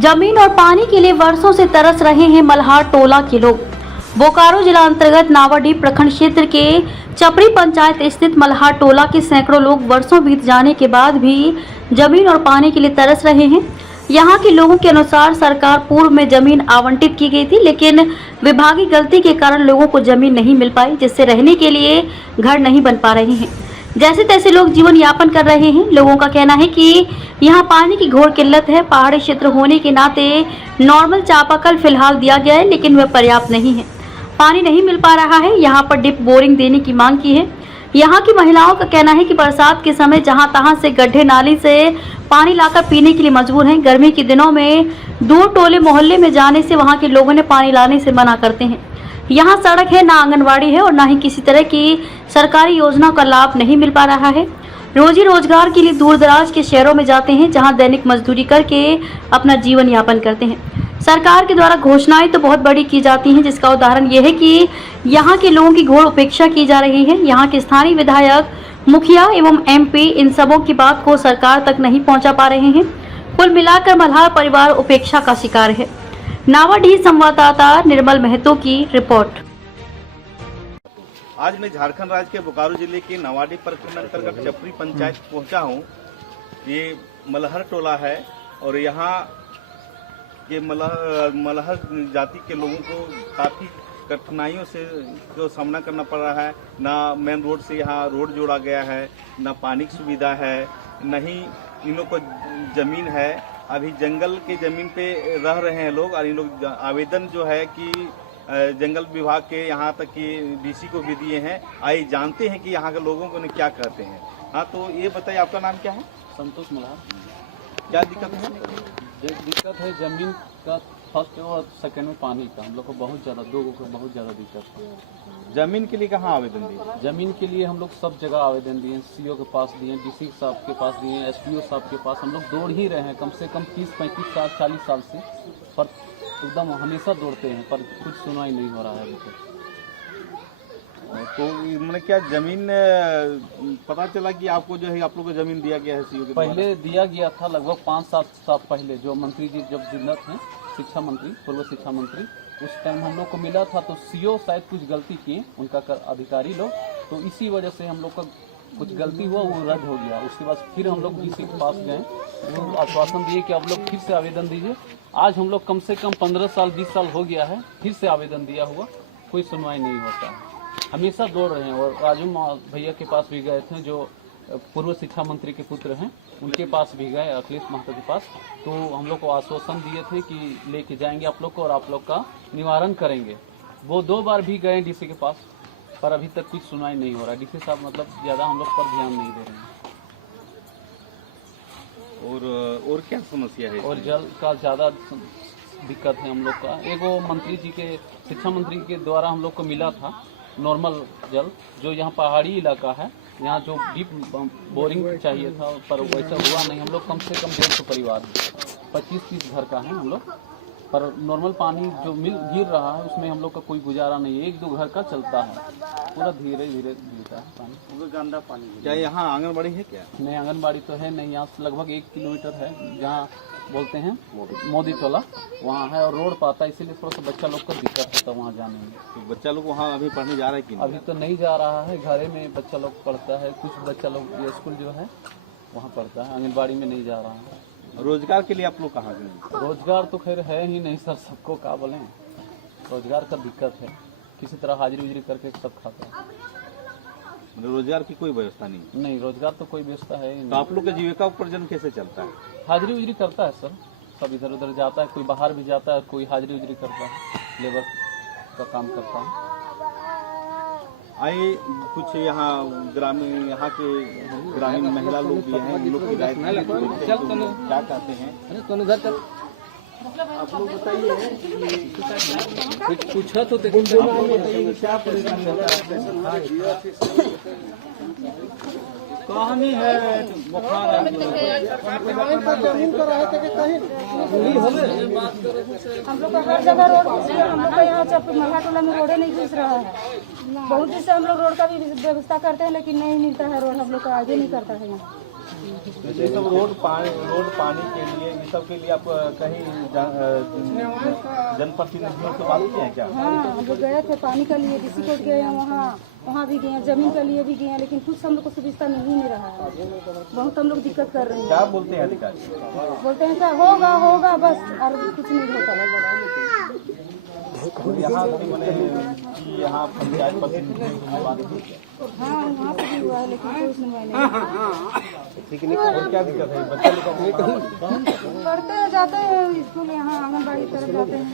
जमीन और पानी के लिए वर्षों से तरस रहे हैं मल्हार टोला के लोग। बोकारो जिला अंतर्गत नावाडीह प्रखंड क्षेत्र के चपड़ी पंचायत स्थित मल्हार टोला के सैकड़ों लोग वर्षों बीत जाने के बाद भी जमीन और पानी के लिए तरस रहे हैं। यहाँ के लोगों के अनुसार सरकार पूर्व में जमीन आवंटित की गई थी, लेकिन विभागीय गलती के कारण लोगों को जमीन नहीं मिल पाई, जिससे रहने के लिए घर नहीं बन पा रहे हैं। जैसे तैसे लोग जीवन यापन कर रहे हैं। लोगों का कहना है कि यहाँ पानी की घोर किल्लत है। पहाड़ी क्षेत्र होने के नाते नॉर्मल चापाकल फिलहाल दिया गया है, लेकिन वह पर्याप्त नहीं है। पानी नहीं मिल पा रहा है। यहाँ पर डिप बोरिंग देने की मांग की है। यहाँ की महिलाओं का कहना है कि बरसात के समय जहाँ तहाँ से गड्ढे नाली से पानी लाकर पीने के लिए मजबूर हैं। गर्मी के दिनों में दूर टोले मोहल्ले में जाने से वहाँ के लोगों ने पानी लाने से मना करते हैं। यहाँ सड़क है, ना आंगनवाड़ी है और ना ही किसी तरह की सरकारी योजना का लाभ नहीं मिल पा रहा है। रोजी रोजगार के लिए दूर दराज के शहरों में जाते हैं, जहाँ दैनिक मजदूरी करके अपना जीवन यापन करते हैं। सरकार के द्वारा घोषणाएं तो बहुत बड़ी की जाती हैं, जिसका उदाहरण यह है कि यहाँ के लोगों की घोर उपेक्षा की जा रही है। यहाँ के स्थानीय विधायक, मुखिया एवं MP इन सबों की बात को सरकार तक नहीं पहुँचा पा रहे हैं। कुल मिलाकर मल्हार परिवार उपेक्षा का शिकार है। नावाडीह संवाददाता निर्मल महतो की रिपोर्ट। आज मैं झारखंड राज्य के बोकारो जिले के नावाडीह प्रखंड अंतर्गत चपड़ी पंचायत पहुंचा हूं। ये मल्हार टोला है और यहाँ ये मल्हार जाति के लोगों को काफ़ी कठिनाइयों से जो सामना करना पड़ रहा है। ना मेन रोड से यहाँ रोड जोड़ा गया है, ना पानी की सुविधा है, न ही इन लोग को ज़मीन है। अभी जंगल के ज़मीन पे रह रहे हैं लोग और इन लोग आवेदन जो है कि जंगल विभाग के यहाँ तक कि DC को भी दिए हैं। आइए जानते हैं कि यहाँ के लोगों को क्या कहते हैं। हाँ, तो ये बताइए, आपका नाम क्या है? संतोष मल्हार। क्या दिक्कत है? दिक्कत है जमीन का, फर्स्ट और सेकंड में पानी का। हम लोग को बहुत ज़्यादा, लोगों को बहुत ज़्यादा दिक्कत है। जमीन के लिए कहाँ आवेदन दिए? जमीन के लिए हम लोग सब जगह आवेदन दिए, CO के पास दिए, DC साहब के पास दिए, SPO साहब के पास। हम लोग दौड़ ही रहे हैं कम से कम 30-35 साल 40 साल से, पर एकदम हमेशा दौड़ते हैं, पर कुछ सुनाई नहीं हो रहा है अभी तक। तो मैंने क्या जमीन पता चला कि आपको जो है आप लोग को जमीन दिया गया है CO के? पहले दिया गया था लगभग 5-7 साल पहले, जो मंत्री जी जब जिला थे, शिक्षा मंत्री, पूर्व शिक्षा मंत्री, उस टाइम हम लोग को मिला था। तो CO शायद कुछ गलती किए उनका अधिकारी लोग, तो इसी वजह से हम लोग का कुछ गलती हुआ, वो रद्द हो गया। उसके बाद फिर हम लोग DC के पास गए, वो आश्वासन दिए कि आप लोग फिर से आवेदन दीजिए। आज हम लोग कम से कम 15 साल 20 साल हो गया है, फिर से आवेदन दिया हुआ, कोई सुनवाई नहीं होता है। हमेशा दौड़ रहे हैं। और राजू भैया के पास भी गए थे, जो पूर्व शिक्षा मंत्री के पुत्र हैं, उनके पास भी गए, अखिलेश महतो के पास। तो हम लोग को आश्वासन दिए थे कि लेके जाएंगे आप लोग को और आप लोग का निवारण करेंगे। वो 2 बार भी गए DC के पास, पर अभी तक कुछ सुनाई नहीं हो रहा। DC साहब मतलब ज़्यादा हम लोग पर ध्यान नहीं दे रहे हैं। और क्या समस्या है? और जल का ज़्यादा दिक्कत है हम लोग का। एक वो मंत्री जी के, शिक्षा मंत्री के द्वारा हम लोग को मिला था नॉर्मल जल, जो यहाँ पहाड़ी इलाका है, यहाँ जो डीप बोरिंग चाहिए था, पर वैसा हुआ नहीं। हम लोग कम से कम 150 परिवार हैं, 25-30 घर का है हम लोग, पर नॉर्मल पानी जो गिर रहा है उसमें हम लोग का कोई गुजारा नहीं है। 1-2 घर का चलता है, पूरा धीरे धीरे गिरता है पानी, गंदा पानी। क्या यहाँ आंगनबाड़ी है क्या? नहीं, आंगनबाड़ी तो है नहीं। यहाँ से लगभग 1 किलोमीटर है, जहाँ बोलते हैं मोदी टोला, वहाँ है। और रोड पाता है, इसीलिए थोड़ा सा बच्चा लोग को दिक्कत होता है वहाँ जाने में। तो बच्चा लोग वहाँ अभी पढ़ने जा रहा है कि नहीं? अभी तो नहीं जा रहा है, घरे में बच्चा लोग पढ़ता है। कुछ बच्चा लोग स्कूल जो है वहाँ पढ़ता है, आंगनबाड़ी में नहीं जा रहा है। रोजगार के लिए आप लोग कहाँ गए? रोजगार तो खैर है ही नहीं सर, सबको क्या बोलें, रोजगार का दिक्कत है। किसी तरह हाजिरी उजरी करके सब खाता है। मतलब रोजगार की कोई व्यवस्था नहीं? नहीं, रोजगार तो कोई व्यवस्था है ही नहीं। तो आप लोग का जीविका उपार्जन कैसे चलता है? हाजिरी उजरी करता है सर, सब इधर उधर जाता है, कोई बाहर भी जाता है, कोई हाजिरी उजरी करता है, लेबर का काम करता है। आइए कुछ यहाँ ग्रामीण, यहाँ के ग्रामीण महिला लोग भी हैं, लोग की राय क्या कहते हैं? आप लोग बताइए, कुछ पूछा तो क्या परेशानी होता है? कहानी है, बुखार हम लोग का हर जगह रोड घुस रहा है। हम लोग का यहाँ मल्हार टोला में रोड नहीं घुस रहा है। बहुत दिन से हम लोग रोड का भी व्यवस्था करते हैं, लेकिन नहीं मिलता है रोड, हम लोग का आगे नहीं करता है यहाँ। ये सब रोड पानी के लिए, ये सब के लिए आप कहीं जनप्रतिनिधियों से बात किए हैं क्या? हाँ, हम लोग गए थे पानी के लिए, डीसी कोर्ट गए हैं, वहाँ भी गए हैं, जमीन के लिए भी गए हैं, लेकिन कुछ हम लोग को सुविधा मिल ही नहीं रहा है। बहुत हम लोग दिक्कत कर रहे हैं। क्या बोलते हैं अधिकारी? बोलते हैं क्या होगा बस, और कुछ नहीं होता। यहाँ पंचायत प्रतिनिधियों से बात की क्या? हाँ, वहाँ से भी हुआ है, लेकिन कोई सुनवाई नहीं। और क्या दिक्कत है? बच्चे लोग पढ़ते हैं, जाते हैं स्कूल, यहाँ आंगनबाड़ी तरफ जाते हैं।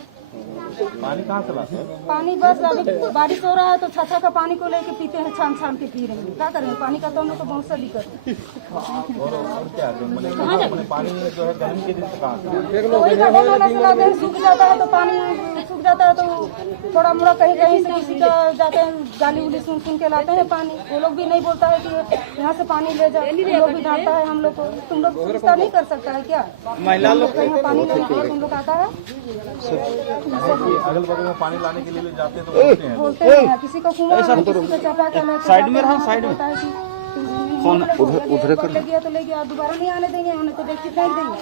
पानी कहाँ से लाते हैं? पानी बस अभी बारिश हो रहा है तो छाछा का पानी को लेके पीते हैं, छान के पी रहे हैं। क्या करें, पानी का तो हम लोग को बहुत सा दिक्कत है। और क्या पानी जो है गर्मी के दिन से कहाँ से? वही का ढोल वाला से लाते हैं, सूख जाता है तो पानी सूख जाता है तो थोड़ा मोड़ा कहीं से किसी का जाते हैं, गाली उली सुन के लाते हैं पानी। वो लोग भी नहीं बोलता है कि यहाँ से पानी ले जाओ, लोग भी डांटता है हम लोग को। तुम लोग सुविधा नहीं कर सकता है क्या? महिला लोग यहाँ पानी लेने के लिए तुम लोग आता है, अगल बगल में पानी लाने के लिए जाते हैं तो बोलते हैं किसी को कुआं, किसी को चापाकल, साइड में रहा, साइड में उधर कर ले गया तो ले गया, दोबारा नहीं आने देंगे, उन्हें तो देख के फेंक देंगे।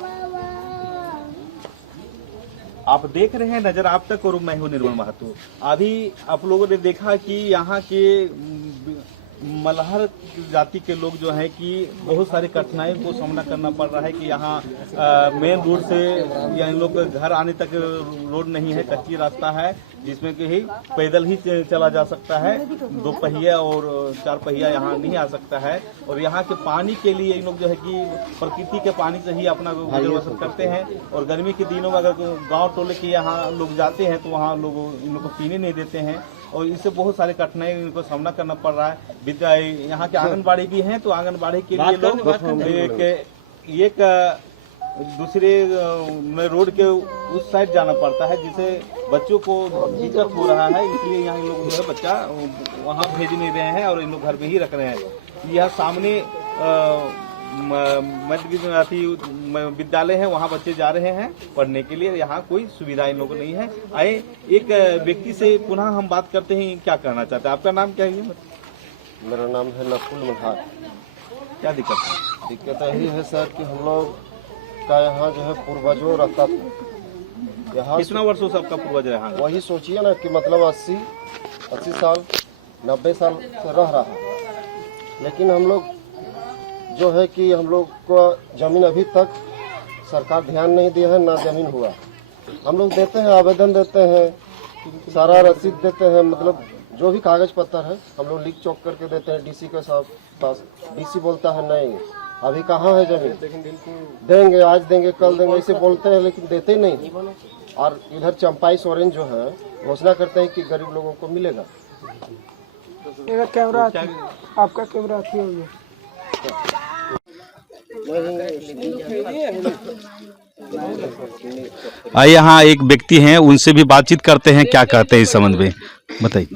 आप देख रहे हैं नजर आप तक और मैं हूं निर्मल महतो। अभी आप लोगों ने देखा कि यहाँ के मल्हार जाति के लोग जो हैं कि बहुत सारी कठिनाइयों को सामना करना पड़ रहा है कि यहाँ मेन रोड से या इन लोग घर आने तक रोड नहीं है, कच्ची रास्ता है जिसमें कि पैदल ही चला जा सकता है। 2 पहिया और 4 पहिया यहाँ नहीं आ सकता है। और यहाँ के पानी के लिए इन लोग जो है कि प्रकृति के पानी से ही अपना गुजर बसर करते हैं। और गर्मी के दिनों में अगर गाँव टोले के यहाँ लोग जाते हैं तो वहाँ लोग इन लोग को पीने नहीं देते हैं और इससे बहुत सारे कठिनाई इनको सामना करना पड़ रहा है। यहाँ के आंगनबाड़ी भी हैं तो आंगनबाड़ी के लिए लोग एक दूसरे रोड के उस साइड जाना पड़ता है जिससे बच्चों को दिक्कत हो रहा है। इसलिए यहाँ इन लोग जो है बच्चा वहाँ भेज नहीं रहे हैं और इन लोग घर पे ही रख रहे हैं। यह सामने विद्यालय है, वहाँ बच्चे जा रहे हैं पढ़ने के लिए। यहाँ कोई सुविधा इन लोगों को नहीं है। आए एक व्यक्ति से पुनः हम बात करते हैं, क्या कहना चाहते हैं? आपका नाम क्या है? मेरा नाम है नकुल मल्हार। क्या दिक्कत है? दिक्कत यही है सर कि हम लोग का यहाँ जो है पूर्वजों रहता था। यहाँ कितना वर्षों से आपका पूर्वज रहा है? वही सोचिए ना कि मतलब 80 साल 90 साल से रह रहा है। लेकिन हम लोग जो है कि हम लोग को जमीन अभी तक सरकार ध्यान नहीं दिया है, ना जमीन हुआ। हम लोग देते हैं, आवेदन देते हैं, सारा रसीद देते हैं, मतलब जो भी कागज पत्तर है हम लोग लिख चौक करके देते हैं डीसी के पास। डीसी बोलता है नहीं, अभी कहाँ है जमीन, देंगे आज देंगे कल देंगे, ऐसे बोलते हैं लेकिन देते नहीं। और इधर चंपाई सोरेन जो है घोषणा करते हैं कि गरीब लोगों को मिलेगा। कैमरा आपका कैमरा अच्छी होगी। आइए यहाँ एक व्यक्ति हैं, उनसे भी बातचीत करते हैं, क्या कहते हैं इस संबंध में, बताइए।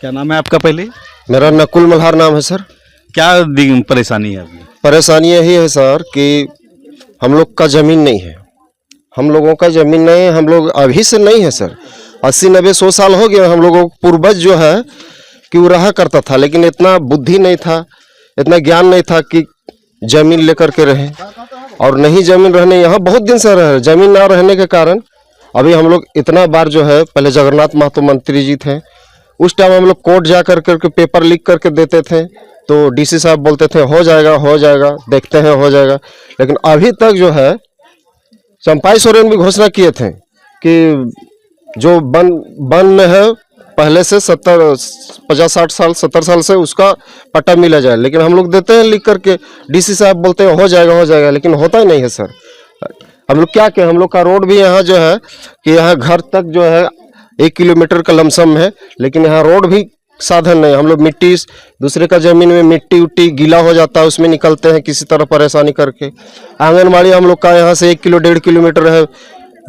क्या नाम है आपका? पहले मेरा नकुल मल्हार नाम है सर। क्या परेशानी है अभी? परेशानी यही है सर कि हम लोग का जमीन नहीं है, हम लोगों का जमीन नहीं है। हम लोग अभी से नहीं है सर, 80 90 100 साल हो गया। हम लोगों को पूर्वज जो है कि वो रहा करता था, लेकिन इतना बुद्धि नहीं था, इतना ज्ञान नहीं था कि जमीन लेकर के रहे। और नहीं जमीन रहने, यहाँ बहुत दिन से रहे, जमीन ना रहने के कारण अभी हम लोग इतना बार जो है, पहले जगन्नाथ महतो मंत्री जी थे, उस टाइम हम लोग कोर्ट जा करके पेपर लिख करके देते थे तो डीसी साहब बोलते थे हो जाएगा, देखते हैं हो जाएगा। लेकिन अभी तक जो है चंपाई सोरेन भी घोषणा किए थे कि जो वन में है पहले से 50-60 साल 70 साल से उसका पट्टा मिला जाए, लेकिन हम लोग देते हैं लिख करके, डीसी साहब बोलते हैं हो जाएगा, लेकिन होता ही नहीं है सर। हम लोग क्या कहें, हम लोग का रोड भी यहाँ जो है कि यहाँ घर तक जो है 1 किलोमीटर का लमसम है, लेकिन यहाँ रोड भी साधन नहीं। हम लोग मिट्टी, दूसरे का जमीन में मिट्टी उट्टी गीला हो जाता है, उसमें निकलते हैं किसी तरह परेशानी करके। आंगनबाड़ी हम लोग का यहाँ से 1 किलो 1.5 किलोमीटर है,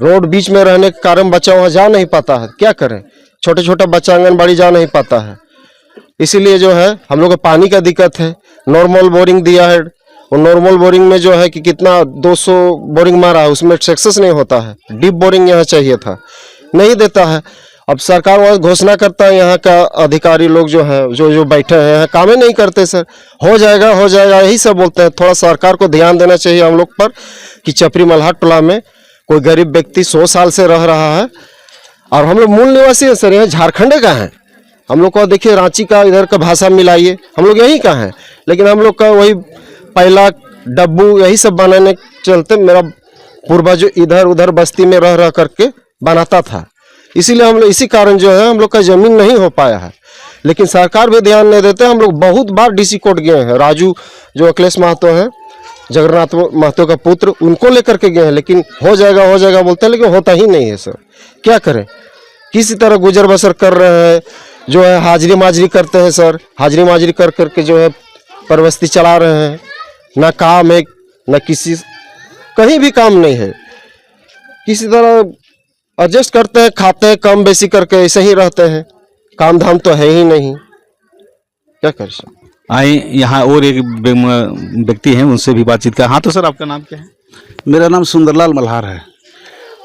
रोड बीच में रहने के कारण बच्चा वहाँ जा नहीं पाता है। क्या करें, छोटा बच्चा आंगनबाड़ी जा नहीं पाता है। इसीलिए जो है हम लोग को पानी का दिक्कत है। नॉर्मल बोरिंग दिया है, वो नॉर्मल बोरिंग में जो है कि कितना 200 बोरिंग मारा है, उसमें सक्सेस नहीं होता है। डीप बोरिंग यहाँ चाहिए था, नहीं देता है। अब सरकार वहाँ घोषणा करता है, यहाँ का अधिकारी लोग जो है जो बैठे हैं यहाँ काम ही नहीं करते सर। हो जाएगा यही सब बोलते हैं। थोड़ा सरकार को ध्यान देना चाहिए हम लोग पर कि चपरी मल्हार टोला में कोई गरीब व्यक्ति 100 साल से रह रहा है और हम लोग मूल निवासी हैं सर, यहाँ झारखंड का है। हम लोग को देखिए रांची का इधर का भाषा मिलाइए, हम लोग यहीं का हैं, लेकिन हम लोग का वही पहला डब्बू यही सब बनाने के चलते मेरा पूर्वज इधर उधर बस्ती में रह करके बनाता था, इसीलिए हम लोग इसी कारण जो है हम लोग का जमीन नहीं हो पाया है। लेकिन सरकार भी ध्यान नहीं देते। हम लोग बहुत बार डीसी कोर्ट गए हैं, राजू जो अखिलेश महतो हैं, जगन्नाथ महतो का पुत्र, उनको लेकर के गए हैं, लेकिन हो जाएगा बोलते हैं, लेकिन होता ही नहीं है सर। क्या करें, किसी तरह गुजर बसर कर रहे हैं, जो है हाजिरी माजरी करते हैं सर, हाजिरी माजरी कर करके जो है परवस्ती चला रहे हैं। ना काम है, ना किसी कहीं भी काम नहीं है, किसी तरह एडजस्ट करते हैं, खाते हैं कम बेसी करके, ऐसे ही रहते हैं, काम धाम तो है ही नहीं, क्या कर सकते। आए यहाँ और एक व्यक्ति हैं, उनसे भी बातचीत कर। हाँ तो सर, आपका नाम क्या है? मेरा नाम सुंदरलाल मल्हार है।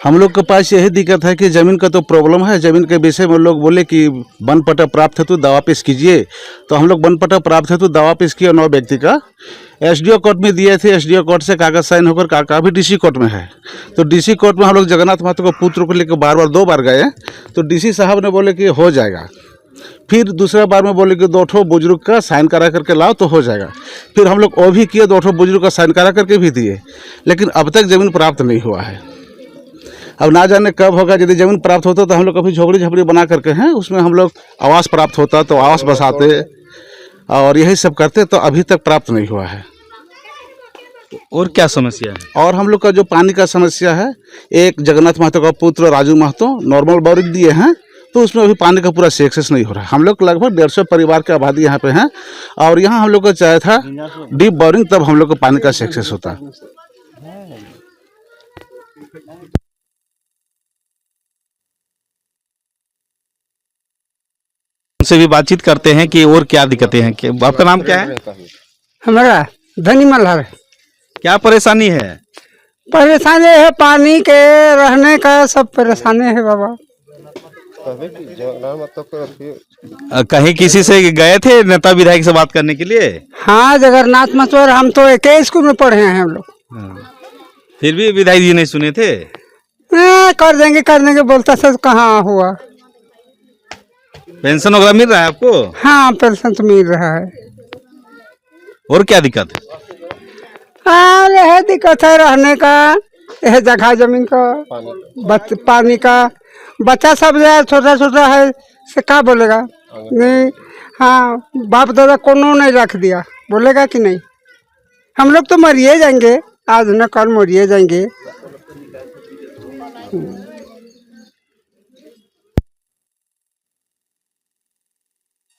हम लोग के पास यही दिक्कत है कि ज़मीन का तो प्रॉब्लम है। ज़मीन के विषय में लोग बोले कि वन पट्टा प्राप्त है तो दावा पेश कीजिए, तो हम लोग वन पट्टा प्राप्त है तो दावा पेश किया 9 व्यक्ति का। एसडीओ कोर्ट में दिए थे, एसडीओ कोर्ट से कागज साइन होकर काका भी डीसी कोर्ट में है। तो डीसी कोर्ट में हम लोग जगन्नाथ महतो को पुत्र को लेकर बार 2 बार गए, तो डीसी साहब ने बोले कि हो जाएगा। फिर दूसरा बार में बोले कि 2 ठो बुजुर्ग का साइन करा करके लाओ तो हो जाएगा। फिर हम लोग वो भी किए, 2 ठो बुजुर्ग का साइन करा करके भी दिए, लेकिन अब तक ज़मीन प्राप्त नहीं हुआ है। अब ना जाने कब होगा। यदि ज़मीन प्राप्त होता तो हम लोग कभी झोपड़ी झपड़ी बना करके हैं, उसमें हम लोग आवास प्राप्त होता तो आवास बसाते और यही सब करते, तो अभी तक प्राप्त नहीं हुआ है। और क्या समस्या है? और हम लोग का जो पानी का समस्या है, एक जगन्नाथ महतो का पुत्र राजू महतो नॉर्मल बोरिंग दिए हैं, तो उसमें अभी पानी का पूरा से एक्सेस नहीं हो रहा है। हम लोग लगभग 150 परिवार की आबादी यहाँ पे हैं, और यहाँ हम लोग को चाहिए था डीप बोरिंग, तब हम लोग को पानी का सक्सेस होता। उनसे भी बातचीत करते हैं कि और क्या दिक्कतें हैं। आपका नाम क्या है? हमारा धनी मल्हार। क्या परेशानी है? परेशानी है पानी के, रहने का सब परेशानी है बाबा। कहीं किसी से गए थे नेता विधायक से बात करने के लिए? हाँ, जगन्नाथ महतो, हम तो एक ही स्कूल में पढ़े हैं हम लोग। फिर भी विधायक जी नहीं सुने थे? कर देंगे बोलता सर, कहाँ हुआ। पेंशन वगैरह मिल रहा है आपको? हाँ, पेंशन तो मिल रहा है। और क्या दिक्कत है? यह दिक्कत है रहने का, यह जगह जमीन का, पानी का। बच्चा सब छोटा है, से क्या बोलेगा नहीं। हाँ, बाप दादा कोनो नहीं रख दिया, बोलेगा कि नहीं। हम लोग तो मरिए जाएंगे, आज न कल मरिए जाएंगे।